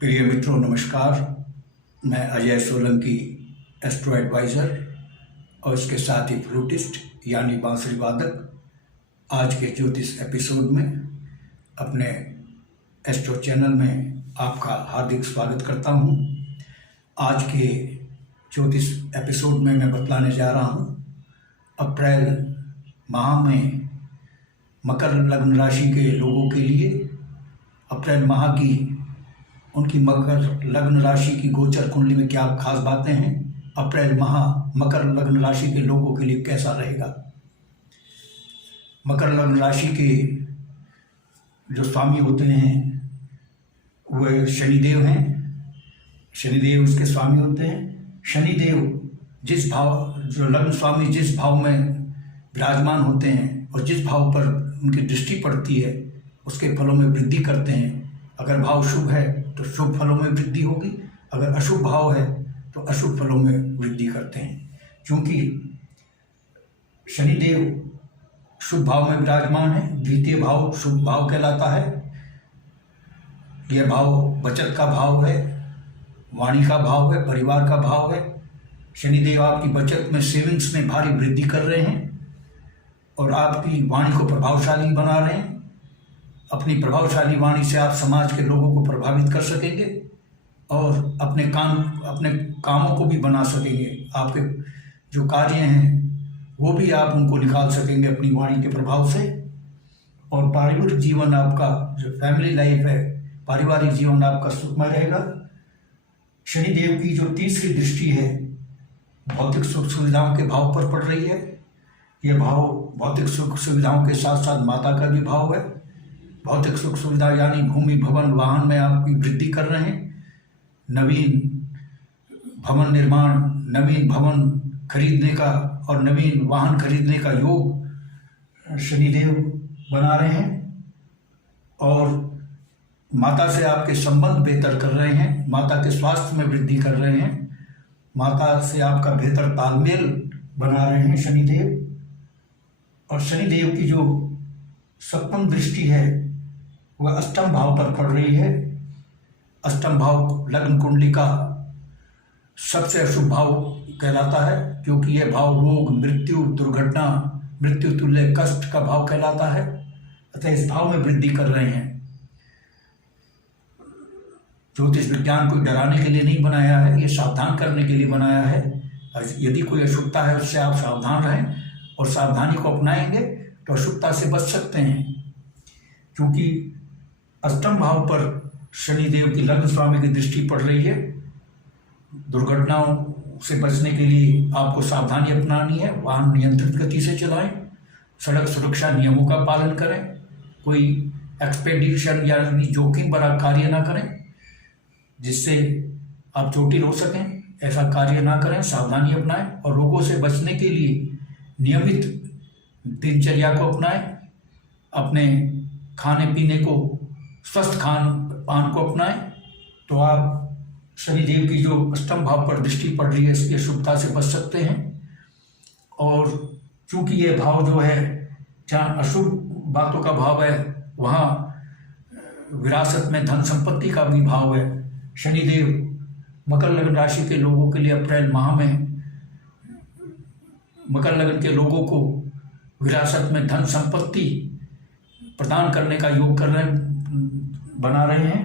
प्रिय मित्रों नमस्कार। मैं अजय सोलंकी, एस्ट्रो एडवाइज़र और इसके साथ ही फ्लूटिस्ट यानी बांसुरी वादक, आज के ज्योतिष एपिसोड में अपने एस्ट्रो चैनल में आपका हार्दिक स्वागत करता हूं। आज के ज्योतिष एपिसोड में मैं बतलाने जा रहा हूं अप्रैल माह में मकर लग्न राशि के लोगों के लिए अप्रैल माह की उनकी मकर लग्न राशि की गोचर कुंडली में क्या खास बातें हैं, अप्रैल माह मकर लग्न राशि के लोगों के लिए कैसा रहेगा। मकर लग्न राशि के जो स्वामी होते हैं वह शनिदेव हैं। शनिदेव उसके स्वामी होते हैं। शनिदेव जिस भाव, जो लग्न स्वामी जिस भाव में विराजमान होते हैं और जिस भाव पर उनकी दृष्टि पड़ती है उसके फलों में वृद्धि करते हैं। अगर भाव शुभ है तो शुभ फलों में वृद्धि होगी, अगर अशुभ भाव है तो अशुभ फलों में वृद्धि करते हैं। क्योंकि शनिदेव शुभ भाव में विराजमान है, द्वितीय भाव शुभ भाव कहलाता है। यह भाव बचत का भाव है, वाणी का भाव है, परिवार का भाव है। शनिदेव आपकी बचत में, सेविंग्स में भारी वृद्धि कर रहे हैं और आपकी वाणी को प्रभावशाली बना रहे हैं। अपनी प्रभावशाली वाणी से आप समाज के लोगों को प्रभावित कर सकेंगे और अपने कामों को भी बना सकेंगे। आपके जो कार्य हैं वो भी आप उनको निकाल सकेंगे अपनी वाणी के प्रभाव से। और पारिवारिक जीवन आपका, जो फैमिली लाइफ है, पारिवारिक जीवन आपका सुखमय रहेगा। शनिदेव की जो तीसरी दृष्टि है भौतिक सुख सुविधाओं के भाव पर पड़ रही है। यह भाव भौतिक सुख सुविधाओं के साथ साथ माता का भी भाव है। भौतिक सुख सुविधा यानी भूमि, भवन, वाहन में आपकी वृद्धि कर रहे हैं। नवीन भवन निर्माण, नवीन भवन खरीदने का और नवीन वाहन खरीदने का योग शनिदेव बना रहे हैं। और माता से आपके संबंध बेहतर कर रहे हैं, माता के स्वास्थ्य में वृद्धि कर रहे हैं, माता से आपका बेहतर तालमेल बना रहे हैं शनिदेव। और शनिदेव की जो सप्तम दृष्टि है वह अष्टम भाव पर पड़ रही है। अष्टम भाव लग्न कुंडली का सबसे अशुभ भाव कहलाता है, क्योंकि यह भाव रोग, मृत्यु, दुर्घटना, मृत्यु तुल्य कष्ट का भाव कहलाता है। अतः इस भाव में वृद्धि कर रहे हैं। ज्योतिष विज्ञान को डराने के लिए नहीं बनाया है, ये सावधान करने के लिए बनाया है। यदि कोई अशुभता है उससे आप सावधान रहें और सावधानी को अपनाएंगे तो अशुभता से बच सकते हैं। क्योंकि अष्टम भाव पर शनिदेव की लग्न स्वामी की दृष्टि पड़ रही है। दुर्घटनाओं से बचने के लिए आपको सावधानी अपनानी है। वाहन नियंत्रित गति से चलाएं, सड़क सुरक्षा नियमों का पालन करें, कोई एक्सपेडिशन या जोखिम भरा कार्य ना करें जिससे आप चोटिल हो सकें। ऐसा कार्य ना करें, सावधानी अपनाएं और रोगों से बचने के लिए नियमित दिनचर्या को अपनाएं। अपने खाने पीने को, स्वस्थ खान पान को अपनाएं तो आप शनिदेव की जो अष्टम भाव पर दृष्टि पड़ रही है इसकी अशुभता से बच सकते हैं। और चूंकि ये भाव जो है, जहाँ अशुभ बातों का भाव है वहाँ विरासत में धन संपत्ति का भी भाव है। शनिदेव मकर लग्न राशि के लोगों के लिए अप्रैल माह में मकर लग्न के लोगों को विरासत में धन संपत्ति प्रदान करने का योग कर रहे हैं, बना रहे हैं।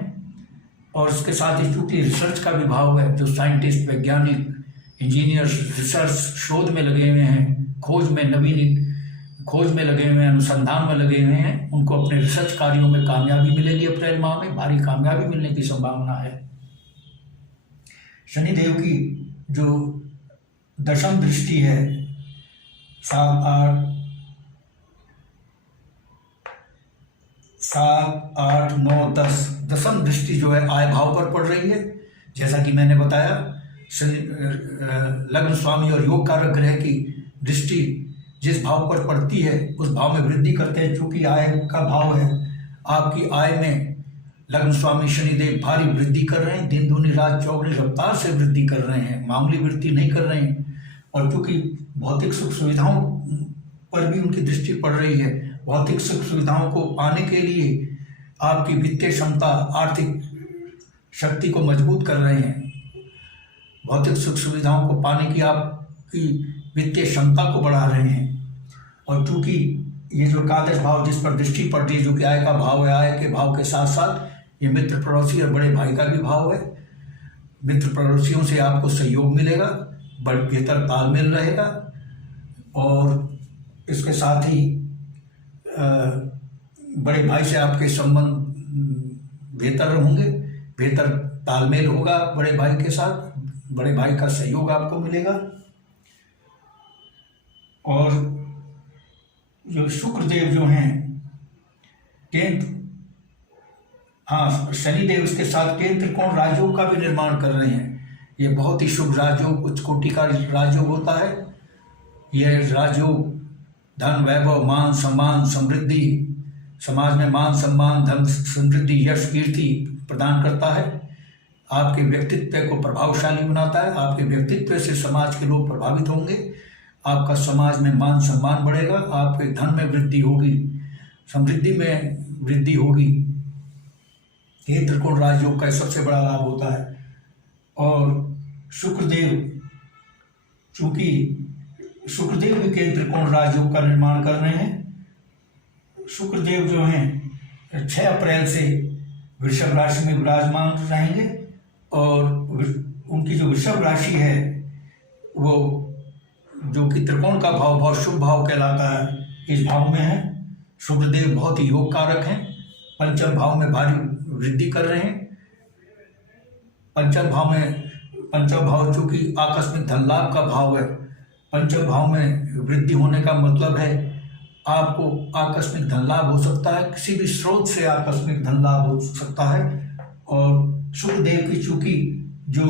और इसके साथ ही चूंकि रिसर्च का भी भाव है, जो साइंटिस्ट, वैज्ञानिक, इंजीनियर्स रिसर्च शोध में लगे हुए हैं, खोज में लगे हुए हैं, अनुसंधान में लगे हुए हैं, उनको अपने रिसर्च कार्यों में कामयाबी मिलेगी। अप्रैल माह में भारी कामयाबी मिलने की संभावना है। शनिदेव की जो दशम दृष्टि है 7, 8, 9, 10 दसम दृष्टि जो है आय भाव पर पड़ रही है। जैसा कि मैंने बताया, लग्न स्वामी और योग कारक ग्रह की दृष्टि जिस भाव पर पड़ती है उस भाव में वृद्धि करते हैं। चूंकि आय का भाव है, आपकी आय में लग्न स्वामी शनिदेव भारी वृद्धि कर रहे हैं। दिन दूनी रात चौगुनी रफ्तार से वृद्धि कर रहे हैं, मामूली वृद्धि नहीं कर रहे हैं। और चूंकि भौतिक सुख सुविधाओं पर भी उनकी दृष्टि पड़ रही है, भौतिक सुख सुविधाओं को पाने के लिए आपकी वित्तीय क्षमता, आर्थिक शक्ति को मजबूत कर रहे हैं, भौतिक सुख सुविधाओं को पाने की आपकी वित्तीय क्षमता को बढ़ा रहे हैं। और चूंकि ये जो एकादश भाव जिस पर दृष्टि पड़ रही है, जो कि आय का भाव है, आय के भाव के साथ साथ ये मित्र पड़ोसी और बड़े भाई का भी भाव है। मित्र पड़ोसियों से आपको सहयोग मिलेगा, बेहतर तालमेल रहेगा, और इसके साथ ही बड़े भाई से आपके संबंध बेहतर होंगे, बेहतर तालमेल होगा बड़े भाई के साथ, बड़े भाई का सहयोग आपको मिलेगा। और जो शुक्रदेव जो हैं केंद्र, हाँ शनिदेव इसके साथ केंद्र त्रिकोण राजयोग का भी निर्माण कर रहे हैं। ये बहुत ही शुभ राजयोग, उच्च कोटि का राजयोग होता है। यह राजयोग धन, वैभव, मान सम्मान, समृद्धि, समाज में मान सम्मान, धन, समृद्धि, यश, कीर्ति प्रदान करता है। आपके व्यक्तित्व को प्रभावशाली बनाता है। आपके व्यक्तित्व से समाज के लोग प्रभावित होंगे, आपका समाज में मान सम्मान बढ़ेगा, आपके धन में वृद्धि होगी, समृद्धि में वृद्धि होगी। ये त्रिकोण राजयोग का सबसे बड़ा लाभ होता है। और शुक्रदेव, चूंकि शुक्रदेव भी केंद्र त्रिकोण राजयोग का निर्माण कर रहे हैं। शुक्रदेव जो हैं 6 अप्रैल से वृषभ राशि में विराजमान रहेंगे, और उनकी जो वृषभ राशि है वो जो कि त्रिकोण का भाव बहुत शुभ भाव कहलाता है, इस भाव में है। शुक्रदेव बहुत ही योग कारक हैं, पंचम भाव में भारी वृद्धि कर रहे हैं। पंचम भाव चूंकि आकस्मिक धन लाभ का भाव है, पंचम भाव में वृद्धि होने का मतलब है आपको आकस्मिक धन लाभ हो सकता है, किसी भी स्रोत से आकस्मिक धन लाभ हो सकता है। और शुक्रदेव की चूंकि जो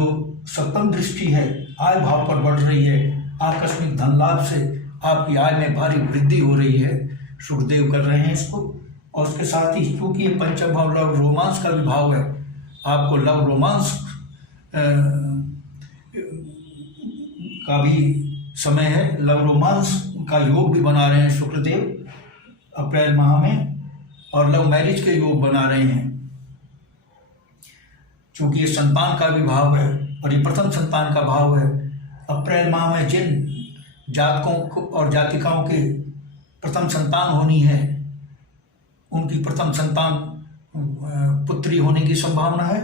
सप्तम दृष्टि है आय भाव पर बढ़ रही है, आकस्मिक धन लाभ से आपकी आय में भारी वृद्धि हो रही है, शुक्रदेव कर रहे हैं इसको। और उसके साथ ही क्योंकि ये पंचम भाव लव रोमांस का भी भाव है, आपको लव रोमांस का भी समय है, लव रोमांस का योग भी बना रहे हैं शुक्रदेव अप्रैल माह में, और लव मैरिज के योग बना रहे हैं। चूंकि ये संतान का भी भाव है और ये प्रथम संतान का भाव है। अप्रैल माह में जिन जातकों को और जातिकाओं के प्रथम संतान होनी है, उनकी प्रथम संतान पुत्री होने की संभावना है,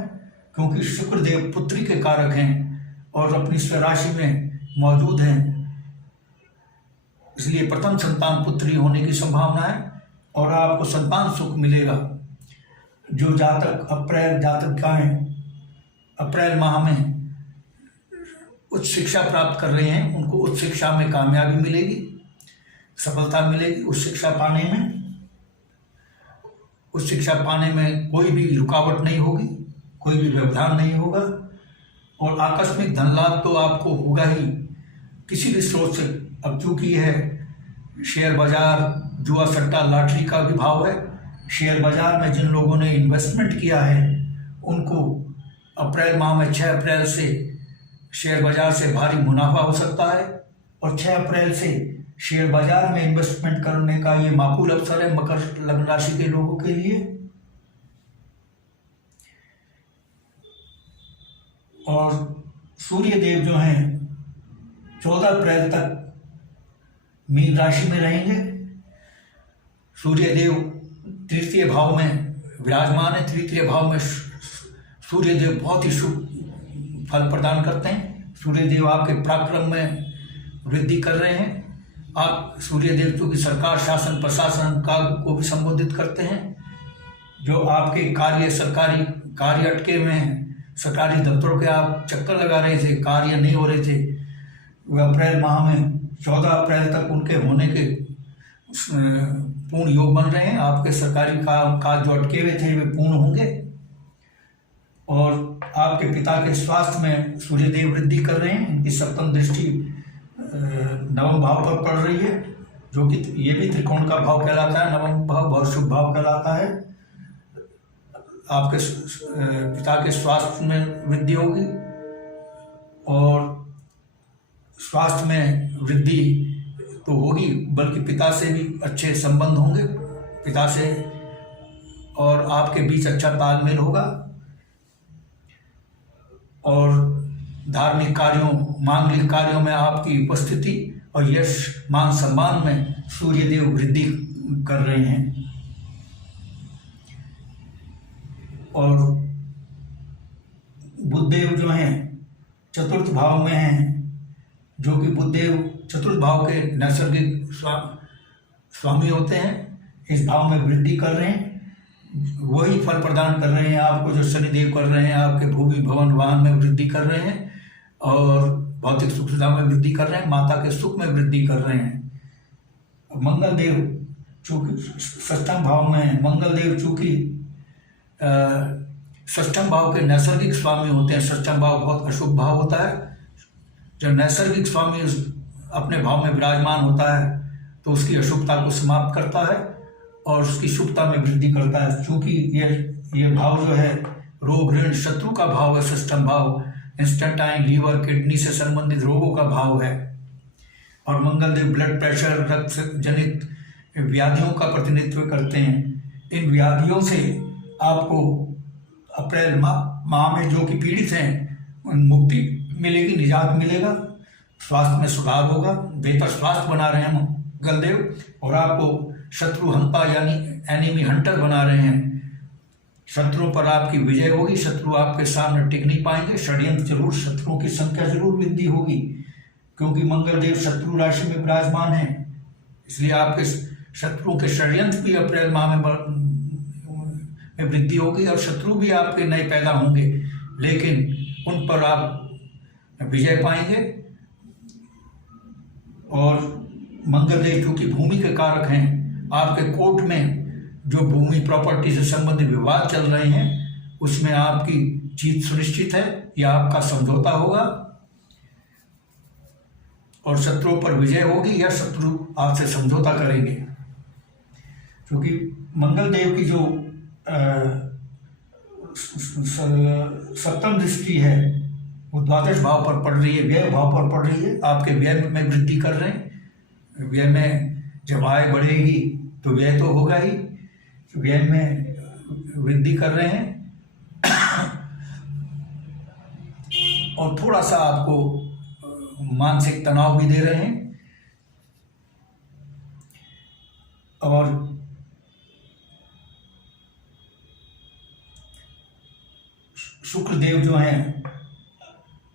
क्योंकि शुक्रदेव पुत्री के कारक हैं और अपनी स्वराशि में मौजूद हैं, इसलिए प्रथम संतान पुत्री होने की संभावना है। और आपको संतान सुख मिलेगा। जो जातकाएं अप्रैल माह में उच्च शिक्षा प्राप्त कर रहे हैं, उनको उच्च शिक्षा में कामयाबी मिलेगी, सफलता मिलेगी। उच्च शिक्षा पाने में कोई भी रुकावट नहीं होगी, कोई भी व्यवधान नहीं होगा। और आकस्मिक धन लाभ तो आपको होगा ही किसी भी स्रोत से। अब चूंकि यह शेयर बाजार, जुआ, सट्टा, लॉटरी का भी भाव है, शेयर बाजार में जिन लोगों ने इन्वेस्टमेंट किया है उनको अप्रैल माह में 6 अप्रैल से शेयर बाजार से भारी मुनाफा हो सकता है। और 6 अप्रैल से शेयर बाजार में इन्वेस्टमेंट करने का ये माकूल अवसर है मकर लग्न राशि के लोगों के लिए। और सूर्य देव जो हैं 14 अप्रैल तक मीन राशि में रहेंगे। सूर्य देव तृतीय भाव में विराजमान है। तृतीय भाव में सूर्य देव बहुत ही शुभ फल प्रदान करते हैं। सूर्य देव आपके पराक्रम में वृद्धि कर रहे हैं। आप सूर्य देव चूंकि सरकार, शासन, प्रशासन का को भी संबोधित करते हैं। जो आपके सरकारी कार्य अटके हुए हैं, सरकारी दफ्तरों के आप चक्कर लगा रहे थे, कार्य नहीं हो रहे थे, वह अप्रैल माह में 14 अप्रैल तक उनके होने के पूर्ण योग बन रहे हैं। आपके सरकारी काज जो अटके हुए थे वे पूर्ण होंगे। और आपके पिता के स्वास्थ्य में सूर्यदेव वृद्धि कर रहे हैं। इनकी सप्तम दृष्टि नवम भाव पर पड़ रही है, जो कि ये भी त्रिकोण का भाव कहलाता है। नवम भाव बहुत शुभ भाव कहलाता है। आपके पिता के स्वास्थ्य में वृद्धि होगी और स्वास्थ्य में वृद्धि तो होगी, बल्कि पिता से भी अच्छे संबंध होंगे पिता से, और आपके बीच अच्छा तालमेल होगा। और धार्मिक कार्यों, मांगलिक कार्यों में आपकी उपस्थिति और यश मान सम्मान में सूर्यदेव वृद्धि कर रहे हैं। और बुधदेव जो हैं चतुर्थ भाव में हैं, जो कि बुधदेव चतुर्थ भाव के नैसर्गिक स्वामी होते हैं, इस भाव में वृद्धि कर रहे हैं। वही फल प्रदान कर रहे हैं आपको जो शनिदेव कर रहे हैं, आपके भूमि भवन वाहन में वृद्धि कर रहे हैं और भौतिक सुख सुविधा में वृद्धि कर रहे हैं, माता के सुख में वृद्धि कर रहे हैं। मंगल देव चूंकि षष्ठम भाव में है, मंगल देव चूंकि षष्ठम भाव के नैसर्गिक स्वामी होते हैं। षष्ठम भाव बहुत अशुभ भाव होता है। जब नैसर्गिक स्वामी अपने भाव में विराजमान होता है तो उसकी अशुभता को समाप्त करता है और उसकी शुभता में वृद्धि करता है। चूंकि ये भाव जो है रोग ऋण शत्रु का भाव है, षष्ठम भाव इंस्टेंटाइन लीवर किडनी से संबंधित रोगों का भाव है। और मंगल देव ब्लड प्रेशर, रक्त जनित व्याधियों का प्रतिनिधित्व करते हैं। इन व्याधियों से आपको अप्रैल माह में जो कि पीड़ित हैं मुक्ति मिलेगी, निजात मिलेगा, स्वास्थ्य में सुधार होगा, बेहतर स्वास्थ्य बना रहे हैं मंगल देव और आपको शत्रु हंता यानी एनिमी हंटर बना रहे हैं। शत्रुओं पर आपकी विजय होगी, शत्रु आपके सामने टिक नहीं पाएंगे, षड्यंत्र जरूर, शत्रुओं की संख्या जरूर वृद्धि होगी क्योंकि मंगल देव शत्रु राशि में विराजमान है। इसलिए आपके शत्रुओं के षड्यंत्र भी अप्रैल माह में वृद्धि होगी और शत्रु भी आपके नए पैदा होंगे, लेकिन उन पर आप विजय पाएंगे। और मंगल देव चूंकि भूमि के कारक हैं, आपके कोर्ट में जो भूमि प्रॉपर्टी से संबंधित विवाद चल रहे हैं उसमें आपकी जीत सुनिश्चित है या आपका समझौता होगा और शत्रुओं पर विजय होगी या शत्रु आपसे समझौता करेंगे। क्योंकि मंगल देव की जो सप्तम दृष्टि है वो द्वादश भाव पर पड़ रही है, व्यय भाव पर पड़ रही है। आपके व्यय में वृद्धि कर रहे हैं। व्यय में जब आय बढ़ेगी तो व्यय तो होगा ही, व्यय में वृद्धि कर रहे हैं और थोड़ा सा आपको मानसिक तनाव भी दे रहे हैं। और शुक्र देव जो हैं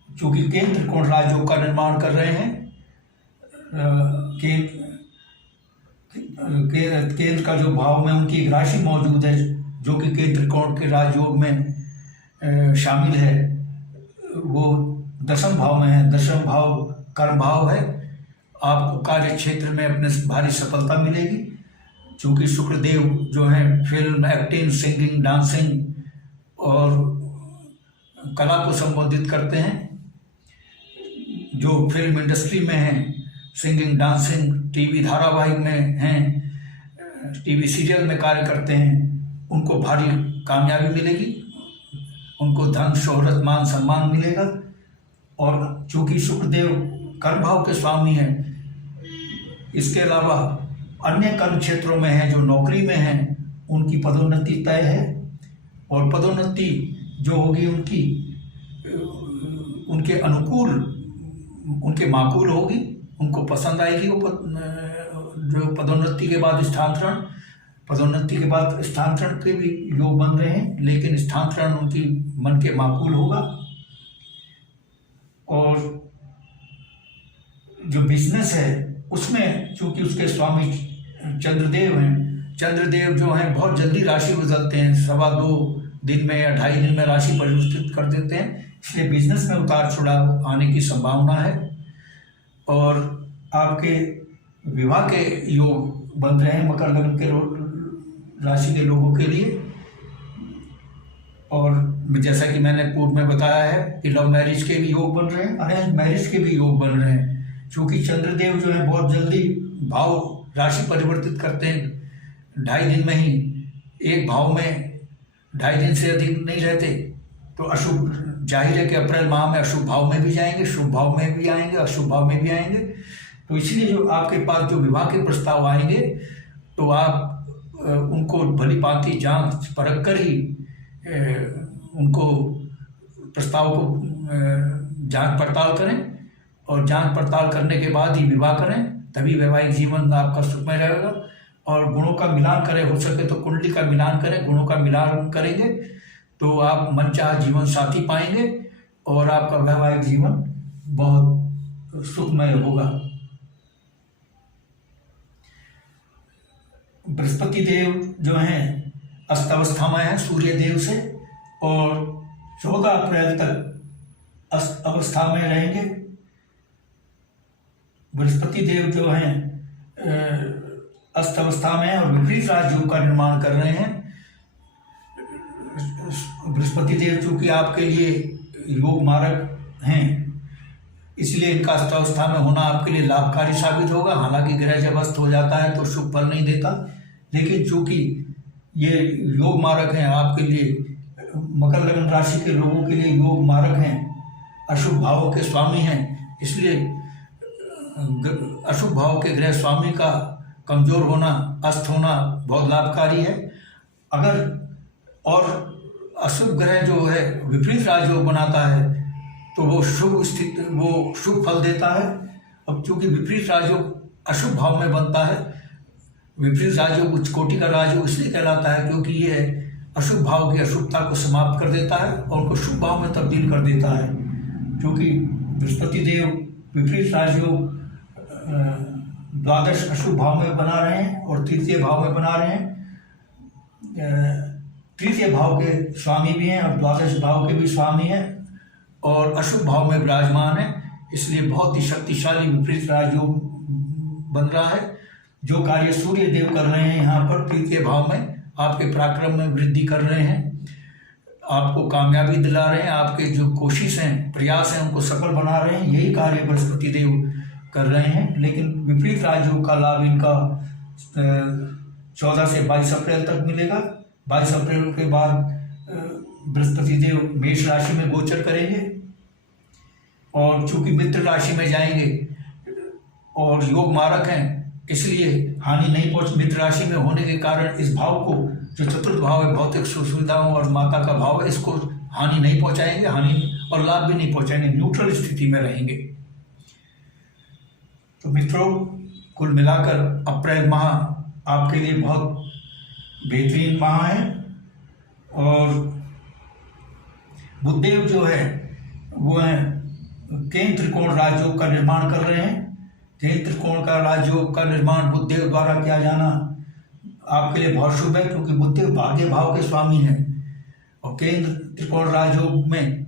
चूंकि केंद्र त्रिकोण राजयोग का निर्माण कर रहे हैं, केंद्र का जो भाव में उनकी एक राशि मौजूद है जो कि केंद्र त्रिकोण के राजयोग में शामिल है, वो दशम भाव में है। दशम भाव कर्म भाव है। आपको कार्य क्षेत्र में अपने भारी सफलता मिलेगी। चूंकि शुक्रदेव जो हैं फिल्म, एक्टिंग, सिंगिंग, डांसिंग और कला को संबोधित करते हैं। जो फिल्म इंडस्ट्री में हैं, सिंगिंग, डांसिंग, टीवी धारावाहिक में हैं, टीवी सीरियल में कार्य करते हैं, उनको भारी कामयाबी मिलेगी, उनको धन, शोहरत, मान, सम्मान मिलेगा। और चूंकि शुक्रदेव कर्म भाव के स्वामी हैं, इसके अलावा अन्य कर्म क्षेत्रों में हैं, जो नौकरी में हैं, उनकी पदोन्नति तय है और पदोन्नति जो होगी उनके अनुकूल, उनके माकूल होगी, उनको पसंद आएगी। वो जो पदोन्नति के बाद स्थानांतरण, पदोन्नति के बाद स्थानांतरण के भी योग बन रहे हैं, लेकिन स्थानांतरण उनकी मन के माकूल होगा। और जो बिजनेस है उसमें चूंकि उसके स्वामी चंद्रदेव हैं, चंद्रदेव जो हैं बहुत जल्दी राशि बदलते हैं, 2.25 दिन में या 2.5 दिन में राशि परिवर्तित कर देते हैं, इसलिए बिजनेस में उतार चढ़ाव आने की संभावना है। और आपके विवाह के योग बन रहे हैं मकर लग्न के राशि के लोगों के लिए। और जैसा कि मैंने पूर्व में बताया है कि लव मैरिज के भी योग बन रहे हैं, अरेंज मैरिज के भी योग बन रहे हैं। क्योंकि चंद्रदेव जो है बहुत जल्दी भाव राशि परिवर्तित करते हैं, 2.5 दिन में ही एक भाव में 2.5 दिन से अधिक नहीं रहते। तो अशुभ, जाहिर है कि अप्रैल माह में अशुभ भाव में भी जाएंगे, शुभ भाव में भी आएंगे, अशुभ भाव में भी आएंगे। तो इसलिए जो आपके पास जो विवाह के प्रस्ताव आएंगे तो आप उनको भली भांति जांच परख कर ही उनको प्रस्ताव को जांच पड़ताल करें और जांच पड़ताल करने के बाद ही विवाह करें, तभी वैवाहिक जीवन आपका सुखमय रहेगा। और गुणों का मिलान करें, हो सके तो कुंडली का मिलान करें, गुणों का मिलान करेंगे तो आप मनचाहा जीवन साथी पाएंगे और आपका वैवाहिक जीवन बहुत सुखमय होगा। बृहस्पति देव जो हैं अस्त अवस्था में हैं सूर्य देव से, और 14 अप्रैल तक अस्त अवस्था में रहेंगे। बृहस्पति देव जो हैं अस्त अवस्था में हैं और विपरीत राजयोग का निर्माण कर रहे हैं। बृहस्पति देव चूंकि आपके लिए योग मारक हैं, इसलिए इनका अवस्था में होना आपके लिए लाभकारी साबित होगा। हालांकि ग्रह जब अस्त हो जाता है तो शुभ फल नहीं देता, लेकिन चूंकि ये योग मारक हैं आपके लिए, मकर लग्न राशि के लोगों के लिए योग मारक हैं, अशुभ भावों के स्वामी हैं, इसलिए अशुभ भाव के ग्रह स्वामी का कमजोर होना, अस्त होना बहुत लाभकारी है। अगर और अशुभ ग्रह जो है विपरीत राजयोग बनाता है तो वो शुभ फल देता है। अब चूंकि विपरीत राजयोग अशुभ भाव में बनता है, विपरीत राजयोग उच्च कोटि का राजयोग इसलिए कहलाता है क्योंकि ये अशुभ भाव की अशुभता को समाप्त कर देता है और उनको शुभ भाव में तब्दील कर देता है। क्योंकि बृहस्पति देव विपरीत राजयोग द्वादश अशुभ भाव में बना रहे हैं और तृतीय भाव में बना रहे हैं। तृतीय भाव के स्वामी भी हैं और द्वादश भाव के भी स्वामी हैं और अशुभ भाव में विराजमान है, इसलिए बहुत ही शक्तिशाली विपरीत राजयोग बन रहा है। जो कार्य सूर्य देव कर रहे हैं यहाँ पर तृतीय भाव में, आपके पराक्रम में वृद्धि कर रहे हैं, आपको कामयाबी दिला रहे हैं, आपके जो कोशिश हैं, प्रयास हैं, उनको सफल बना रहे हैं, यही कार्य बृहस्पति देव कर रहे हैं। लेकिन विपरीत राजयोग का लाभ इनका 14 से 22 अप्रैल तक मिलेगा। 22 अप्रैल के बाद बृहस्पति देव मेष राशि में गोचर करेंगे और चूंकि मित्र राशि में जाएंगे और योग मारक हैं, इसलिए हानि नहीं पहुंच मित्र राशि में होने के कारण इस भाव को, जो चतुर्थ भाव है भौतिक सुख सुविधाओं और माता का भाव है, इसको हानि नहीं पहुंचाएंगे, हानि और लाभ भी नहीं पहुंचाएंगे, न्यूट्रल स्थिति में रहेंगे। तो मित्रों, कुल मिलाकर अप्रैल माह आपके लिए बहुत बेहतरीन माह है। और बुधदेव जो है वो है केंद्र त्रिकोण राजयोग का निर्माण कर रहे हैं। केंद्र त्रिकोण का राजयोग का निर्माण बुधदेव द्वारा किया जाना आपके लिए बहुत शुभ है, क्योंकि बुधदेव भाग्य भाव के स्वामी हैं और केंद्र त्रिकोण राजयोग में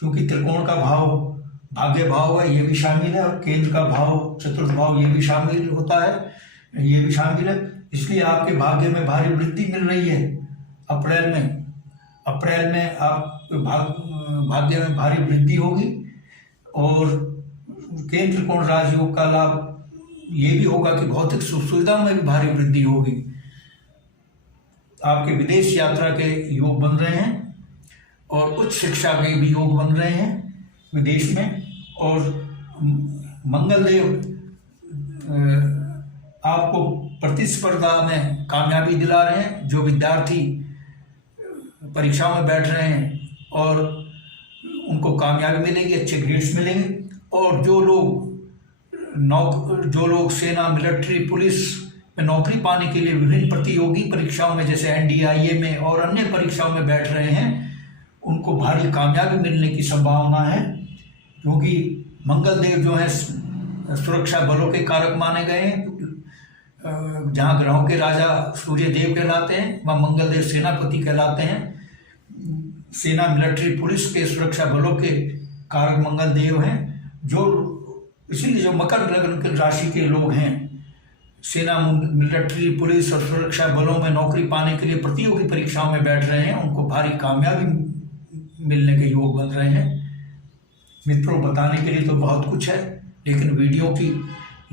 क्योंकि त्रिकोण का भाव भाग्य भाव है, ये भी शामिल है, और केंद्र का भाव चतुर्थ भाव ये भी शामिल होता है, ये भी शामिल है। इसलिए आपके भाग्य में भारी वृद्धि मिल रही है। अप्रैल में आप भाग्य में भारी वृद्धि होगी और केंद्र त्रिकोण राजयोग का लाभ ये भी होगा कि भौतिक सुख सुविधाओं में भी भारी वृद्धि होगी। आपके विदेश यात्रा के योग बन रहे हैं और उच्च शिक्षा के भी योग बन रहे हैं विदेश में। और मंगल देव आपको प्रतिस्पर्धा में कामयाबी दिला रहे हैं। जो विद्यार्थी परीक्षा में बैठ रहे हैं और उनको कामयाबी मिलेगी, अच्छे ग्रेड्स मिलेंगे। और जो लोग सेना, मिलिट्री, पुलिस में नौकरी पाने के लिए विभिन्न प्रतियोगी परीक्षाओं में जैसे NDIA में और अन्य परीक्षाओं में बैठ रहे हैं, उनको भारी कामयाबी मिलने की संभावना है। क्योंकि मंगल देव जो है सुरक्षा बलों के कारक माने गए हैं। जहाँ ग्रहों के राजा सूर्य देव कहलाते हैं, वहाँ मंगल देव सेनापति कहलाते हैं। सेना, मिलिट्री, पुलिस के सुरक्षा बलों के कारक मंगल देव हैं। इसीलिए जो मकर लग्न राशि के लोग हैं, सेना, मिलिट्री, पुलिस और सुरक्षा बलों में नौकरी पाने के लिए प्रतियोगी परीक्षाओं में बैठ रहे हैं, उनको भारी कामयाबी मिलने के योग बन रहे हैं। मित्रों, बताने के लिए तो बहुत कुछ है, लेकिन वीडियो की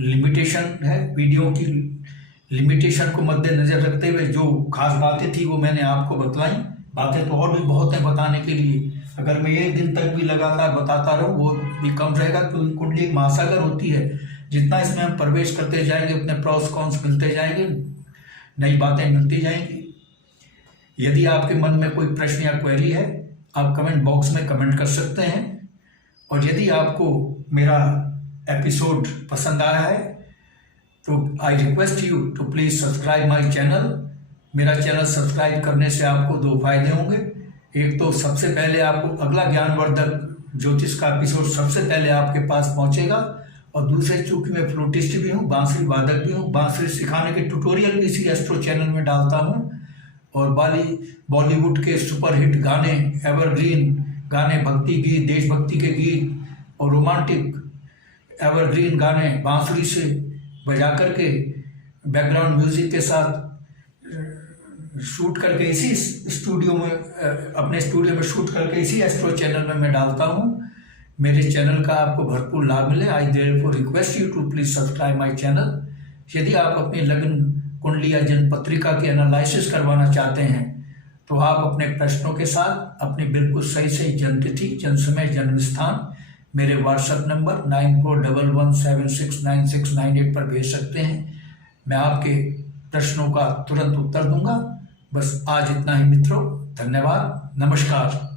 लिमिटेशन है। वीडियो की लिमिटेशन को मद्देनजर रखते हुए जो खास बातें थी वो मैंने आपको बतलाई। बातें तो और भी बहुत हैं बताने के लिए। अगर मैं एक दिन तक भी लगातार बताता रहूँ वो भी कम रहेगा, क्योंकि कुंडली एक महासागर होती है। जितना इसमें हम प्रवेश करते जाएंगे उतने प्रॉस कॉन्स मिलते जाएंगे, नई बातें मिलती जाएंगी। यदि आपके मन में कोई प्रश्न या क्वेरी है, आप कमेंट बॉक्स में कमेंट कर सकते हैं। और यदि आपको मेरा एपिसोड पसंद आया है तो I request you to please subscribe my channel. मेरा चैनल सब्सक्राइब करने से आपको 2 फायदे होंगे। एक तो सबसे पहले आपको अगला ज्ञानवर्धक ज्योतिष का एपिसोड सबसे पहले आपके पास पहुंचेगा, और दूसरे चूंकि मैं फ्लूटिस्ट भी हूँ, बांसुरी वादक भी हूँ, बांसुरी सिखाने के ट्यूटोरियल भी इसी एस्ट्रो चैनल में डालता हूँ, और बॉलीवुड के सुपरहिट गाने, एवरग्रीन गाने, भक्ति गीत, देशभक्ति के गीत और रोमांटिक एवरग्रीन गाने बांसुरी से बजा करके बैकग्राउंड म्यूजिक के साथ शूट करके इसी स्टूडियो में, अपने स्टूडियो में शूट करके इसी एस्ट्रो चैनल में मैं डालता हूँ। मेरे चैनल का आपको भरपूर लाभ मिले। I therefore request you to please subscribe my channel. यदि आप अपनी लग्न कुंडली या जन्म पत्रिका की एनालिसिस करवाना चाहते हैं तो आप अपने प्रश्नों के साथ अपनी बिल्कुल सही जन्मतिथि, जन्म समय, जन्म स्थान मेरे व्हाट्सएप नंबर 9411769698 पर भेज सकते हैं। मैं आपके प्रश्नों का तुरंत उत्तर दूंगा। बस आज इतना ही मित्रों, धन्यवाद, नमस्कार।